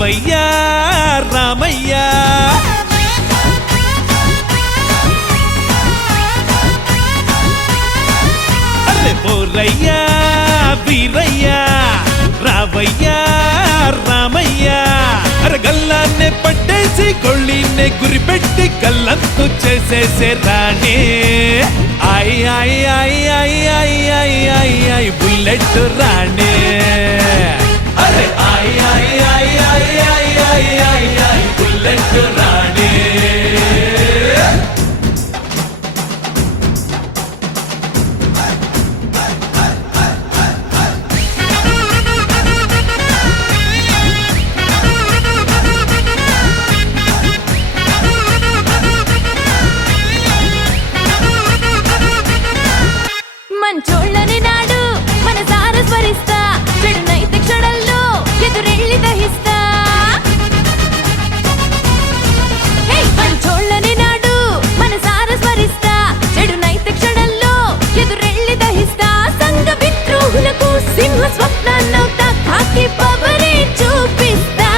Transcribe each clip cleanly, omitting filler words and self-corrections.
రావయ్యా రామయ్యా అరే పోరయ్యా వీరయ్యా రావయ్యా రామయ్యా అరే గల్లాన్నే పట్టేసి గొళ్ళినే గురిపెట్టి గల్లంతు చేసేసే రాణే ఐ ఐ ఐ ఐ ఐ ఐ ఐ ఐ బుల్లెట్ రాణే అరే ఐ ఐ ఐ ఐ ఐ ఐ ఐ ఐ బుల్లెట్ రాణే మంచోళ్ళని నాడు మన సార స్మరిస్తా చెడు నైతిక చెడల్లో ఎదురెళ్ళి దహిస్తా మంచోళ్ళని నాడు మన సార స్మరిస్తా చెడు నైతిక చెడల్లో ఎదురెళ్ళి దహిస్తా సంఘ విద్రోహులకు సింహ స్వప్నాన్నవుతా కాకి పవరే చూపిస్తా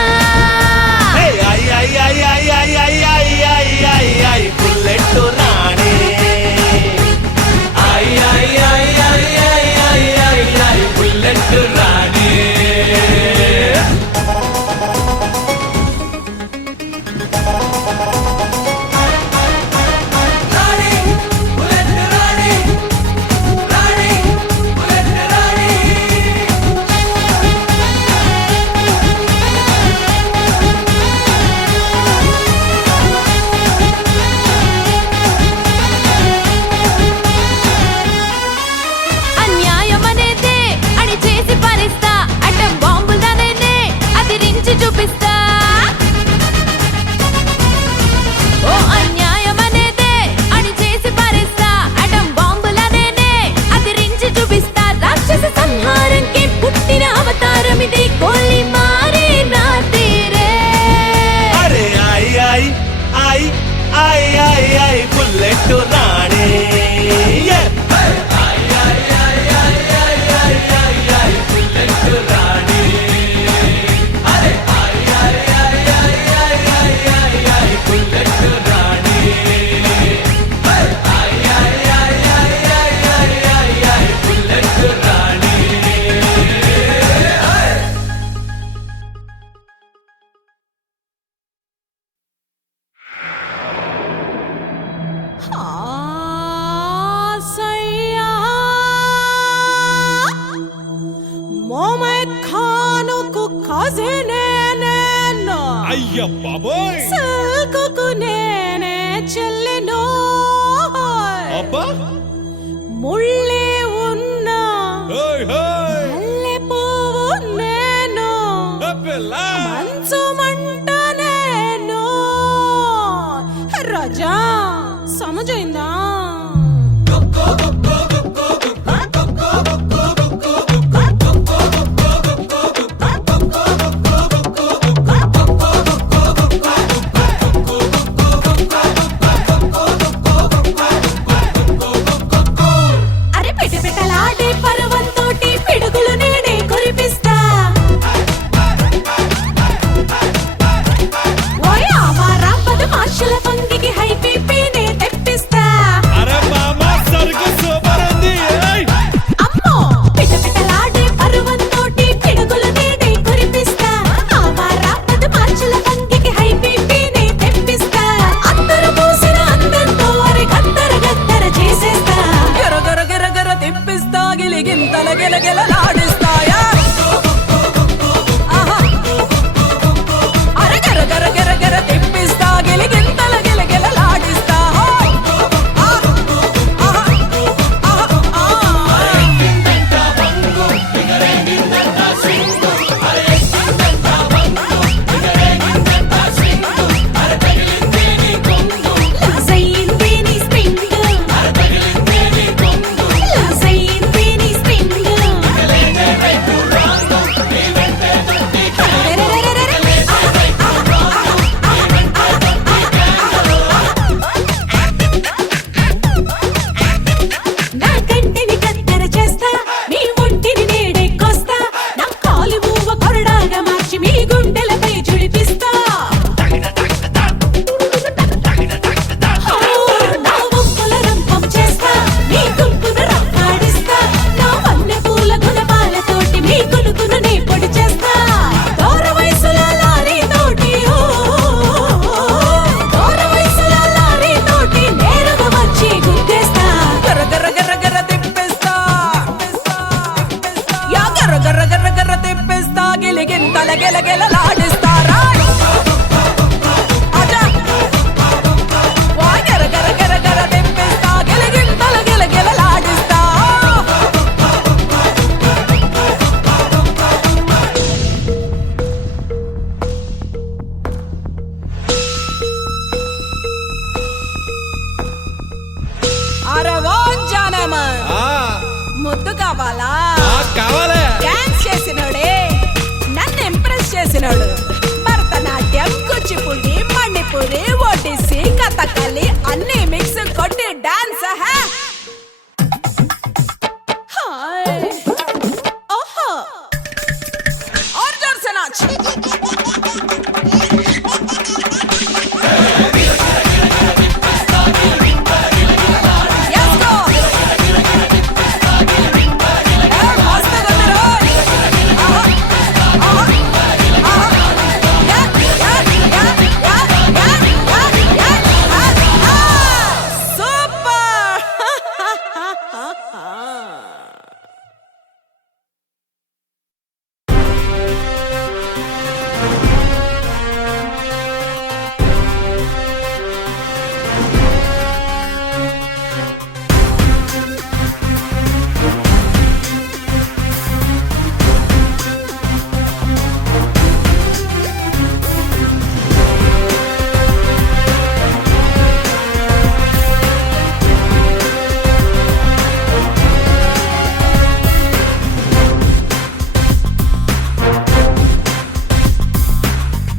బుల్లెట్ రాణే బుల్లెట్ రాణే అన్యాయమనేదే అడి చేసి పారిస్తా అడ్డం బాంబులనేనే అదిరించి చూపిస్తా ఓ అన్యాయమనేదే అడి చేసి పారిస్తా అడ్డం బాంబులనేనే అదిరించి చూపిస్తా రాక్షస సంహారంకి పుట్టిన అవతారం ఇది కోలి మారే నా తీరే అరే ఐ ఐ ఐ ఐ ఐ ఐ బుల్లెట్ రాణే అయ్య బాబోయ్ నేనే చెల్లెనో అబ్బా ముళ్ళే ఉన్నా హోయ్ హోయ్ మల్లె పువ్వు నేను పిల్లా మంచు మంట నేను రాజా సమజైందా అరే పెట్ట పెట్టలాడే పర్వంతోటి పిడుగులు నేనే కురిపిస్తా ఓయ్ ఆవారా పదమాషల పంగికి హై బీపీనే తెప్పిస్తా ముద్దు కావాలా? కావాలే. డాన్స్ చేసినోడే, నన్ను ఇంప్రెస్ చేసినోడు. భరతనాట్యం, కూచిపూడి, మణిపూరి, ఒడిస్సీ, కథకళి అన్ని మిక్స్ కొట్టి డాన్స్. ఓహో, और जोर से नाच.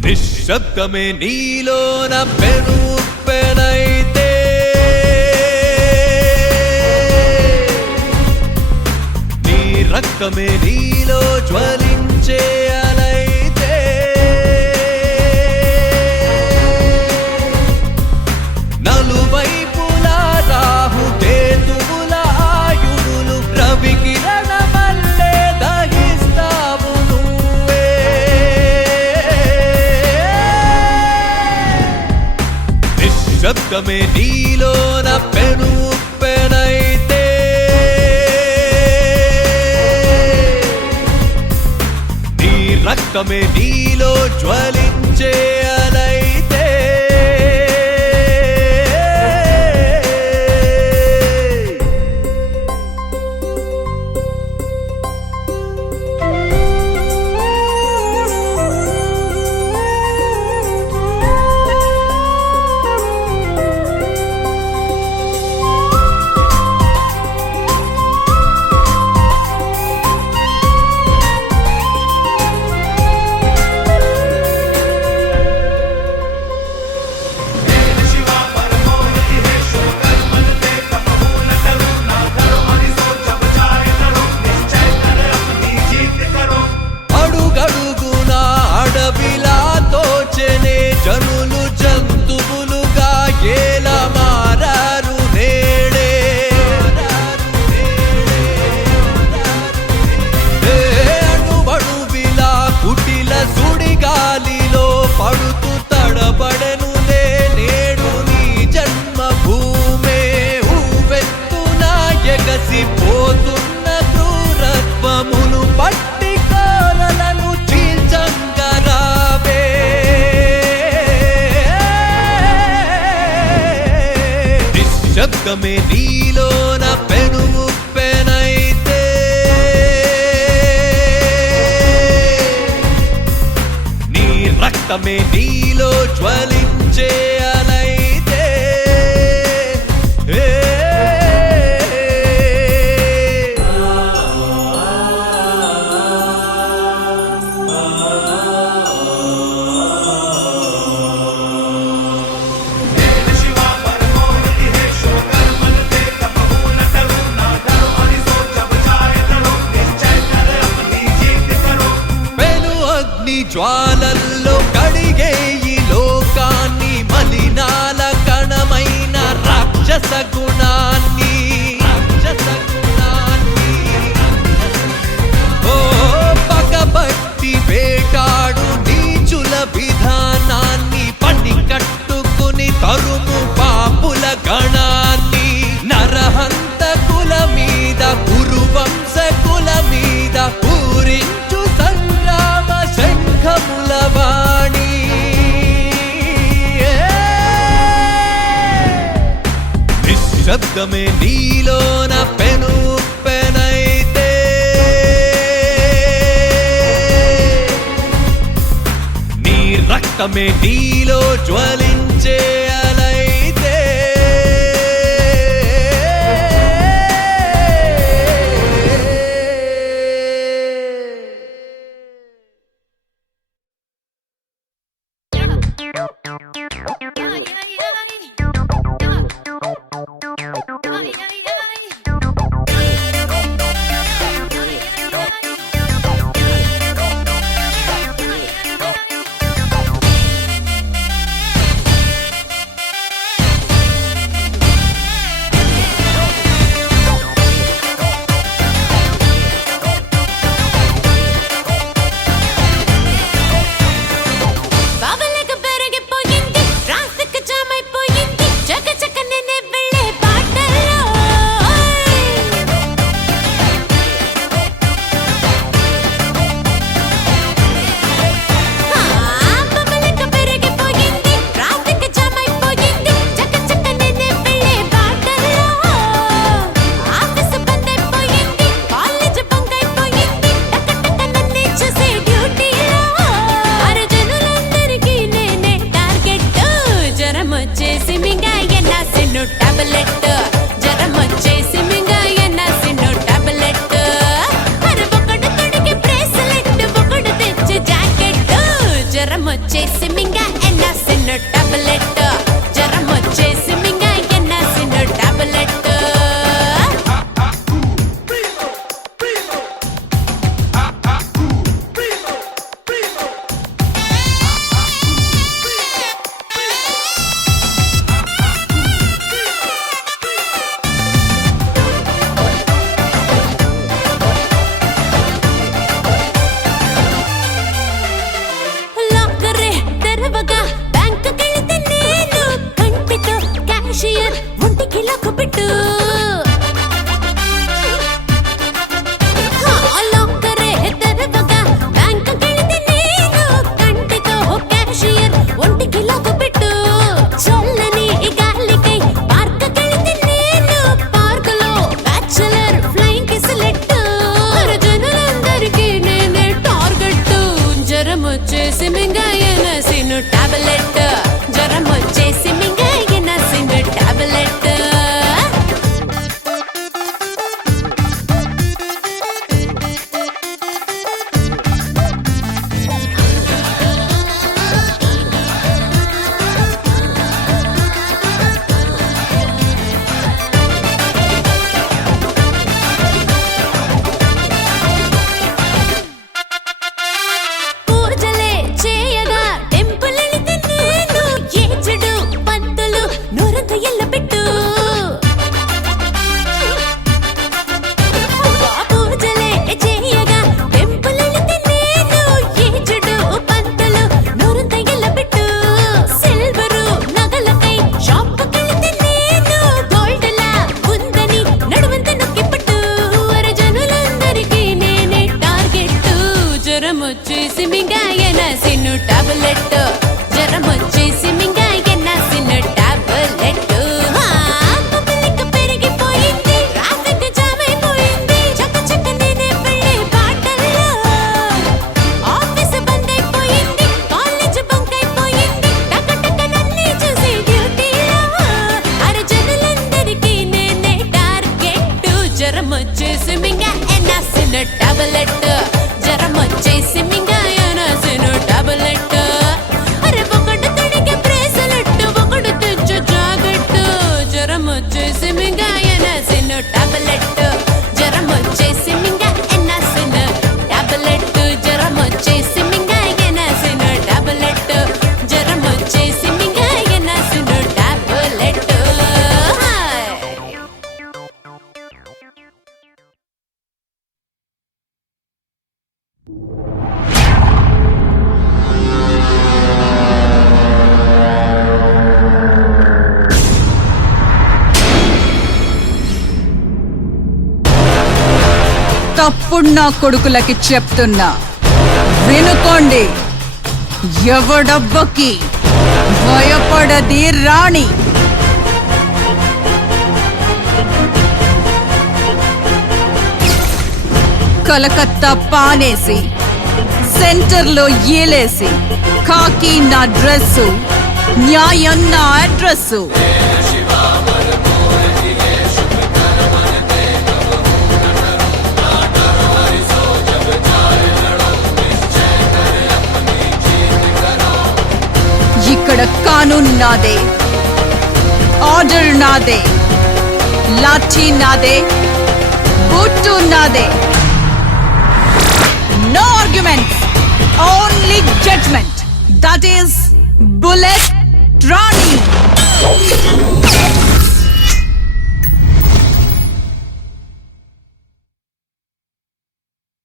నిశ్శబ్దమే నీలోన పెనుపెనైతే నీ రక్తమే నీలో జ్వలించే అలైతే నలువైపులా రాహుకేతువుల ఆయుధులు రవికిరణమల్లే దహిస్తావు నువ్వే. నిశ్శబ్దమే నీలోన పెనుపెనైతే నీ రక్తమే నీలో జ్వలించే అలైతే అడుగడుగునా అడవిలా తోచెనే జనులు జంతువులుగా ఎలా మారారు నేడే. అణువణువిలా కుటిల సుడిగాలిలో పడుతూ తడబడెనులే నేడు నీ జన్మభూమే. ఊవెత్తున ఎగసిపోతున్న క్రూరత్వమును పట్టి కోరలను చీల్చంగరావే. నిశ్శబ్దమే నీలోన పెనుపెనైతే నీ రక్తమే నీలో జ్వలించే అలైతే పెను అగ్ని జ్వాలల్లో కడిగే ఈ లోకాన్ని మలినాల కణమైన రాక్షస గుణాన్ని ఓ పగబట్టి వేటాడు నీచుల విధానాన్ని పని కట్టుకుని తరుము పాపుల గణాన్ని నరహంతకుల మీద కురువంశకుల మీద పూరించు సంగ్రామ శంఖముల వాణి. నిశ్శబ్దమే నీలోన పెనుపెనైతే నీ రక్తమే నీలో జ్వలించే అలైతే బాబలకు పెరిగిపోయింది, ట్రాఫిక్ జామ్ అయిపోయింది, చక చక నేనే వెళ్ళే బాటలో. బాబలకు పెరిగిపోయింది, ట్రాఫిక్ జామ్ అయిపోయింది, చక చక నేనే వెళ్ళే బాటలో. ఆఫీసు బంద్ అయిపోయింది, కాలేజ్ బంక్ అయిపోయింది, టక టక నన్నే చూసే డ్యూటీలో. అరజనులందరికీ నేనే టార్గెట్, జ్వరం వచ్చేసి మింగాయన సిన్ను టాబ్లెట్, జ్వరం వచ్చేసి మింగాయన సిన్ను టాబ్లెట్. అరే ఒకడు తొడిగి బ్రేస్లెట్, ఒకడు తెచ్చి జాకెట్, జ్వరం వచ్చేసి మింగాయన సిన్ను టాబ్లెట్, జ్వరం వచ్చేసి మింగాయన సిన్ను టాబ్లెట్. లాకరే తెరవగా బ్యాంకుకెళితే నేను, కంటితో క్యాషియర్ ఒంటికి లాకు పెట్టు. లాకరే తెరవగా బ్యాంకుకెళితే నేను, కంటితో క్యాషియర్ ఒంటికి లాకు పెట్టు. చల్లని గాలికై పార్కుకెళితే నేను, పార్కులో బ్యాచులర్ ఫ్లయింగ్ కిస్లెట్. జనులందరికీ నేనే టార్గెట్, జ్వరం వచ్చేసి మింగాయన సిన్ను టాబ్లెట్, జ్వరం వచ్చేసి మింగాయన సిన్ను టాబ్లెట్. పూజలే చేయగా టెంపుల్ వెళితే నేను, ఏచుడు పంతులు నోరంత ఎల్లబెట్టు. పూజలే చేయగా టెంపుల్ వెళితే నేను, ఏచుడు పంతులు నోరంత ఎల్లబెట్టు. సిల్వరు నగలకై షాపుకెళితే నేను, గోల్డ్లా ఉందని నడుమంత నొక్కిపట్టు. జనులందరికీ నేనే టార్గెట్, జ్వరం వచ్చేసి మింగాయన సిన్ను టాబ్లెట్, జ్వరం వచ్చేసి మింగాయన సిన్ను టాబ్లెట్. పబ్లిక్ పెరిగిపోయింది, ట్రాఫిక్ జామ్ అయిపోయింది, చక చక నేనే వెళ్ళే బాటలో. ఆఫీసు బంద్ అయిపోయింది, కాలేజ్ బంక్ అయిపోయింది, టక టక నన్నే చూసే డ్యూటీలో. అరజనులందరికీ నేనే టార్గెట్, జ్వరం వచ్చేసి మింగాయన సిన్ను టాబ్లెట్, జ్వరం వచ్చేసి మింగాయన సిన్ను టాబ్లెట్. అరే ఒకడు తొడిగి బ్రేస్లెట్, ఒకడు తెచ్చు జాకెట్, జ్వరం వచ్చేసి మింగాయన సిన్ను టాబ్లెట్, జ్వరం వచ్చేసి మింగాయన సిన్ను టాబ్లెట్, జ్వరం వచ్చేసి మింగాయన సిన్ను టాబ్లెట్, జ్వరం వచ్చేసి మింగాయన సిన్ను టాబ్లెట్. తప్పుడు నా కొడుకులకి చెప్తున్నా, వినుకోండి. ఎవడబ్బకి భయపడది రాణి. కలకత్తా పానేసి సెంటర్లో ఏలేసి, కాకి నా డ్రెస్సు, న్యాయం నా అడ్రస్సు. ఇక కానూన్ నాదే, ఆర్డర్ నాదే, లాఠీ నాదే, బూటు నాదే. No arguments, only judgment. That is Bullet Rani.